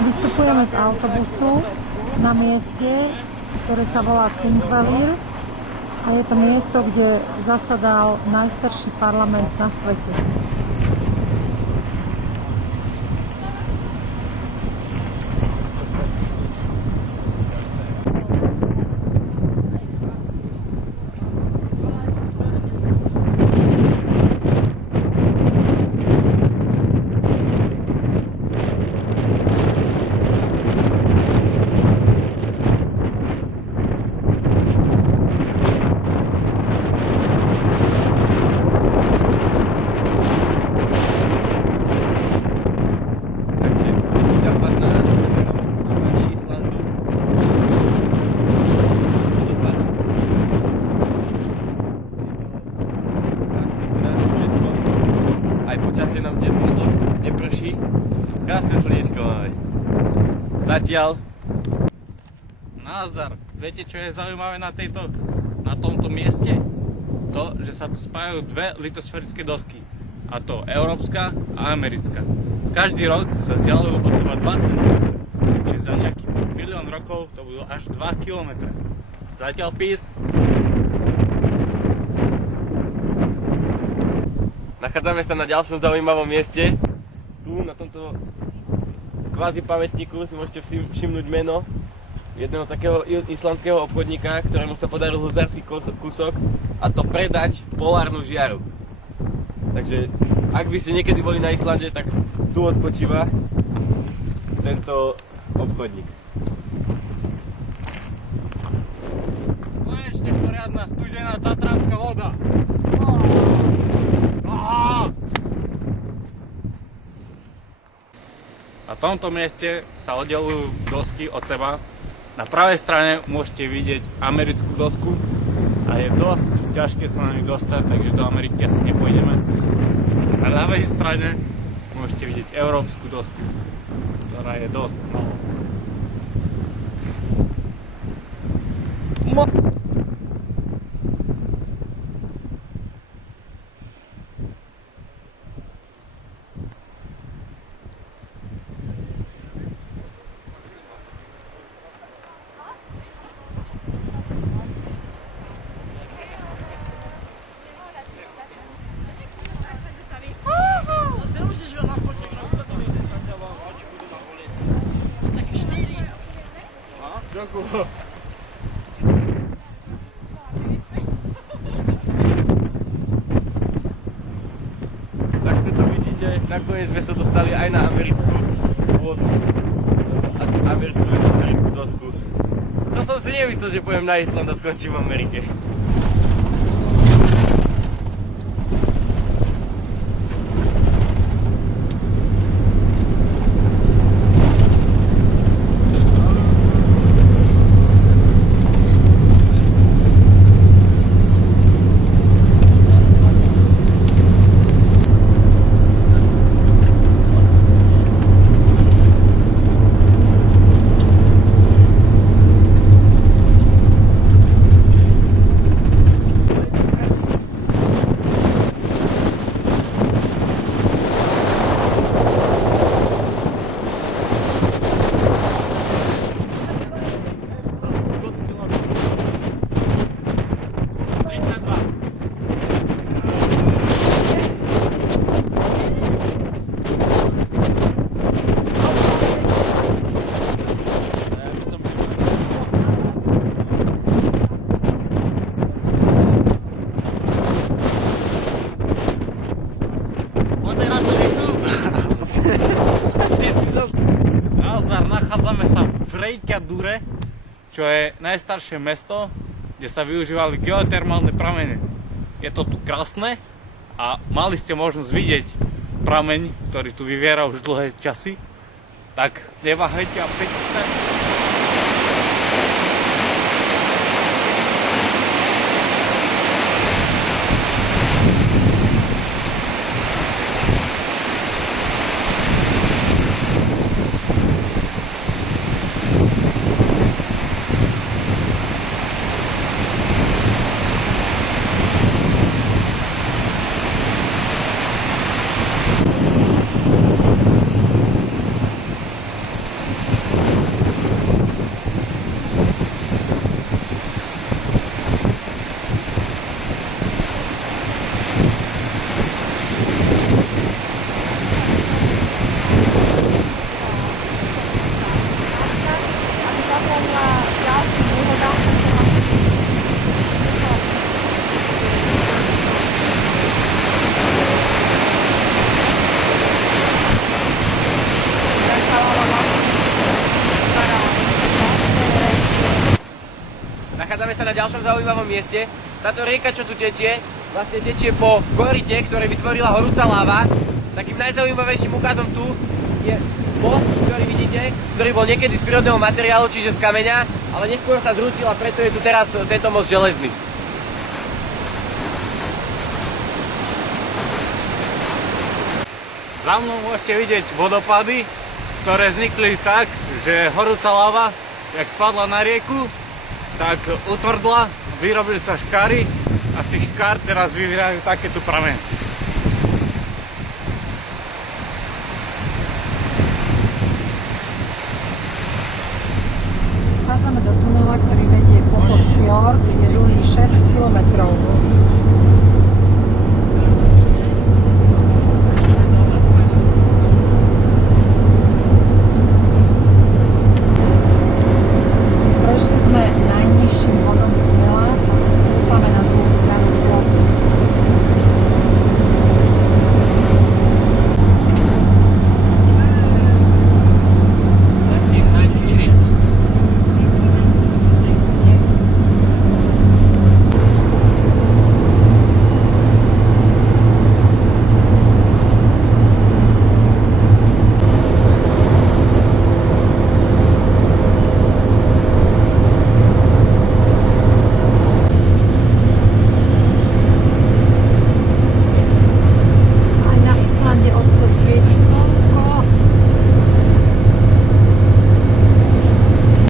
Vystupujeme z autobusu na mieste, ktoré sa volá Thingvellir a je to miesto, kde zasadal najstarší parlament na svete. Počasie nám dnes vyšlo, neprší. Krásne slniečko máme. Zatiaľ. Nazdar. Viete, čo je zaujímavé na tomto mieste? To, že sa tu spájajú dve litosférické dosky. A to európska a americká. Každý rok sa vzdialujú od seba 20 cm. Čiže za nejaký milión rokov to budú až 2 km. Zatiaľ peace. Nachádzame sa na ďalšom zaujímavom mieste. Tu na tomto kvázi pamätníku si môžete všimnúť meno jedného takého islandského obchodníka, ktorému sa podaril huzarský kúsok, a to predať polárnu žiaru. Takže ak by ste niekedy boli na Islande, tak tu odpočíva tento obchodník. Konečne poriadna studená tatranská voda. Na tomto mieste sa oddelujú dosky od seba. Na pravej strane môžete vidieť americkú dosku a je dosť ťažké sa na ňu dostať, takže do Ameriky asi nepôjdeme. Na ľavej strane môžete vidieť európsku dosku, ktorá je dosť nová. Takto to vidíte, nakoniec sme sa dostali aj na americkú litosférickú dosku. To som si nemyslel, že pôjdem na Island a skončím v Amerike. Nachádzame sa v Reykjadúre, čo je najstaršie mesto, kde sa využívali geotermálne pramene. Je to tu krásne a mali ste možnosť vidieť prameň, ktorý tu vyviera už dlhé časy. Tak neváhajte a príďte sem. Nachádzame sa na ďalšom zaujímavom mieste. Táto rieka, čo tu tečie, vlastne tečie po korite, ktoré vytvorila horúca láva. Takým najzaujímavejším ukazom tu je most, ktorý vidíte, ktorý bol niekedy z prírodného materiálu, čiže z kameňa, ale neskôr sa zrútil a preto je tu teraz tento most železný. Za mnou môžete vidieť vodopády, ktoré vznikli tak, že horúca lava, jak spadla na rieku, tak utvrdla, vyrobili sa škáry a z tých škár teraz vyvírajú takéto pramene.